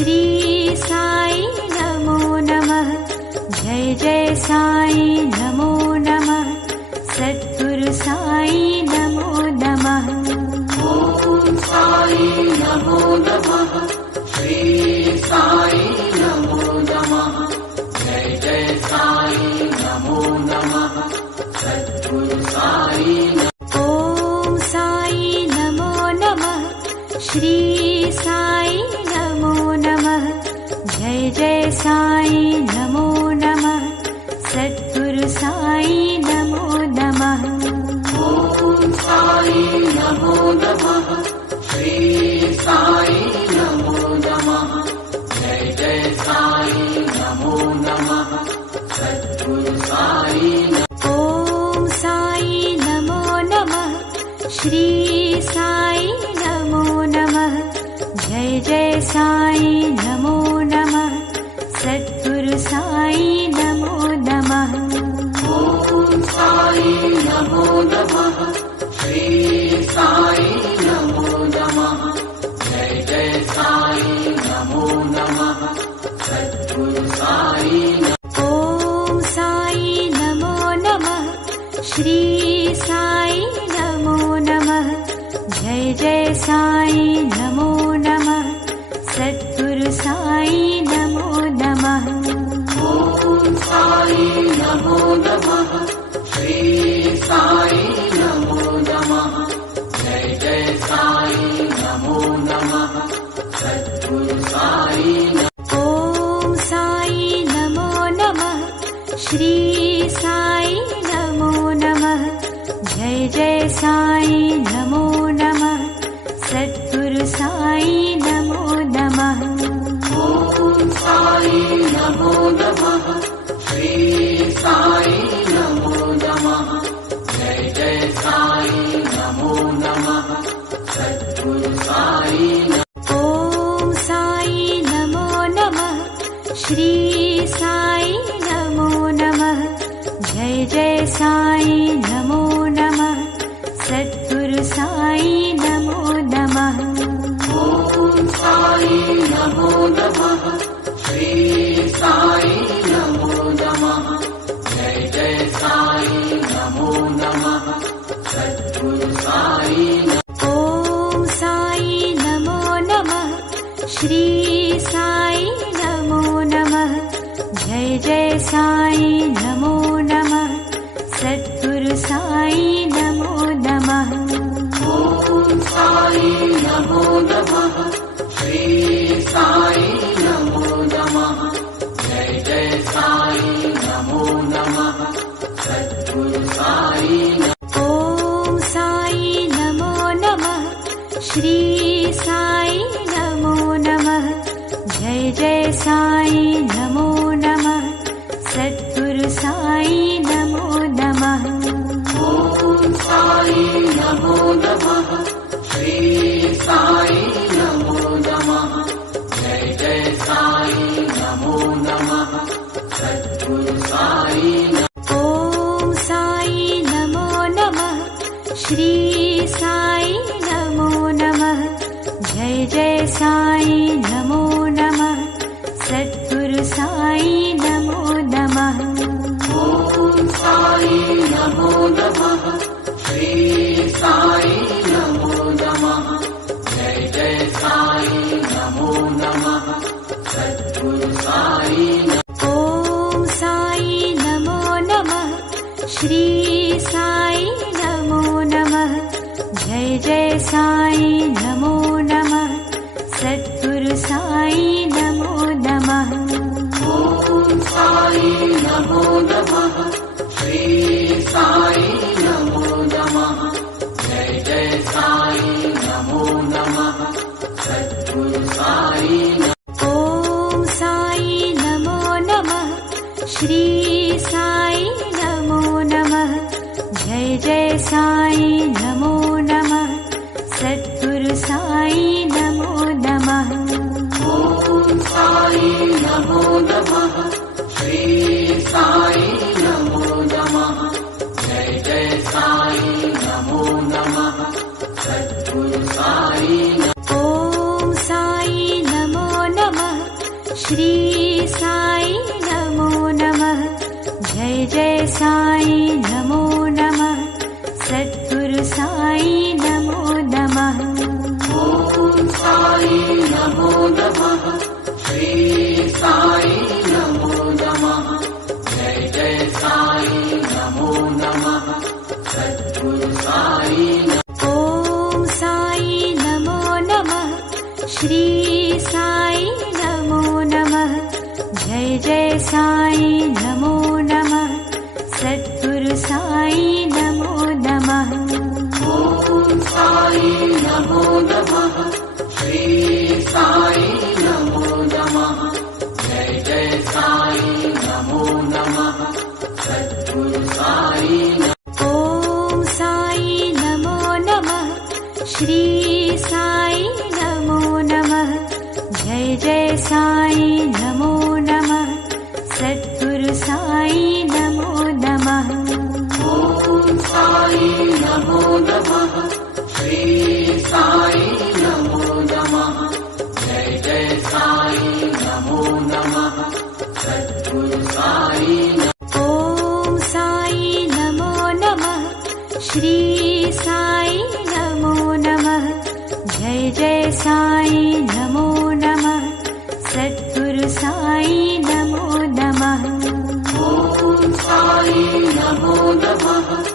श्री साई नमो नमः। जय जय साई नमो नमः। सद्गुरु साई नमो नमः। ओम साई नमो नमः। श्री साई नमो नमः। जय जय साई नमो नमः। सद्गुरु साई ओम साई नमो नमः। श्री साई नमो नमः। जय जय साई नमो नमः। सद्गुरु साई नमो नमः। ओम साई नमो नमः। श्री साई नमो नमः। जय जय साई नमो नमः। सद्गुरु साई ओम साई नमो नमः। श्री साई नमो नमः। जय जय साई नमो नमः। सद्गुरु साई नमो नमः। ओम साई नमो नमः। श्री साई नमो नमः। जय जय साई नमो नमः। सद्गुरु साई ओम साई नमो नमः। श्री साई नमो नमः। जय जय साई नमो नमः। सद्गुरु साई नमो नमः। ओम साई नमो नमः। श्री साई नमो नमः। जय जय साई नमो नमः। सद्गुरु साई ओम साई नमो नमः। श्री साई नमो नमः। जय जय साई नमो नमः। सद्गुरु साई नमो नमः। ओम साई नमो नमः। श्री साई नमो नमः। जय जय साई नमो नमः। सद्गुरु साई ओम साई नमो नमः। श्री साई नमो नमः। जय जय साई नमो नमः। सद्गुरु साई नमो नमः। ओम साई नमो नमः। श्री साई नमो नमः। जय जय साई नमो नमः। सद्गुरु साई ओम साई नमो नमः। श्री साई नमो नमः। जय जय साई नमो नमः। सद्गुरु साई नमो नमः। ओम साई नमो नमः। श्री साई नमो नमः। जय जय साई नमो नमः। सद्गुरु साई ओम साई नमो नमः। श्री साई नमो नमः। जय जय साई नमो नमः। सद्गुरु साई नमो नमः। ओम साई नमो नमः। श्री साई नमो नमः। जय जय साई नमो नमः। सद्गुरु साई ओम साई नमो नमः। श्री साई नमो नमः। जय जय साई नमो नमः। सद्गुरु साई नमो नमः। ओम साई नमो नमः। श्री साई नमो नमः। जय जय साई नमो नमः। सद्गुरु साई ओम साई नमो नमः। श्री साई नमो नमः। जय जय साई नमो नमः। सद्गुरु साई नमो नमः। ओम साई नमो नमः। श्री साई नमो नमः। जय जय साई नमो नमः। सद्गुरु साई ओम साई नमो नमः। श्री साई नमो नमः। जय जय साई नमो नमः। सद्गुरु साई नमो नमः। ओम साई नमो नमः। श्री साई नमो नमः। जय जय साई नमो नमः। सद्गुरु साई ओम साई नमो नमः। श्री साई नमो नमः। जय जय साई नमो नमः। सद्गुरु साई नमो नमः। ॐ साई नमो नमः। श्री साई नमो नमः। जय जय साई नमो नमः। सद्गुरु साई ॐ साई नमो नमः। श्री साई नमो नमः। जय जय साई नमो नमः। सद्गुरु साई नमो नमः। ॐ साई नमो नमः। श्री साई नमो नमः। जय जय साई नमो नमः। सद्गुरु साई ॐ साई नमो नमः। श्री साई नमो नमः। जय जय साई नमो नमः। सद्गुरु साई नमो नमः। ॐ साई नमो नमः। श्री साई नमो नमः। जय जय साई नमो नमः। सद्गुरु साई ॐ साई नमो नमः। श्री साई नमो नमः। जय जय साई नमो नमः। सद्गुरु साई नमो नमः। ॐ साई नमो नमः।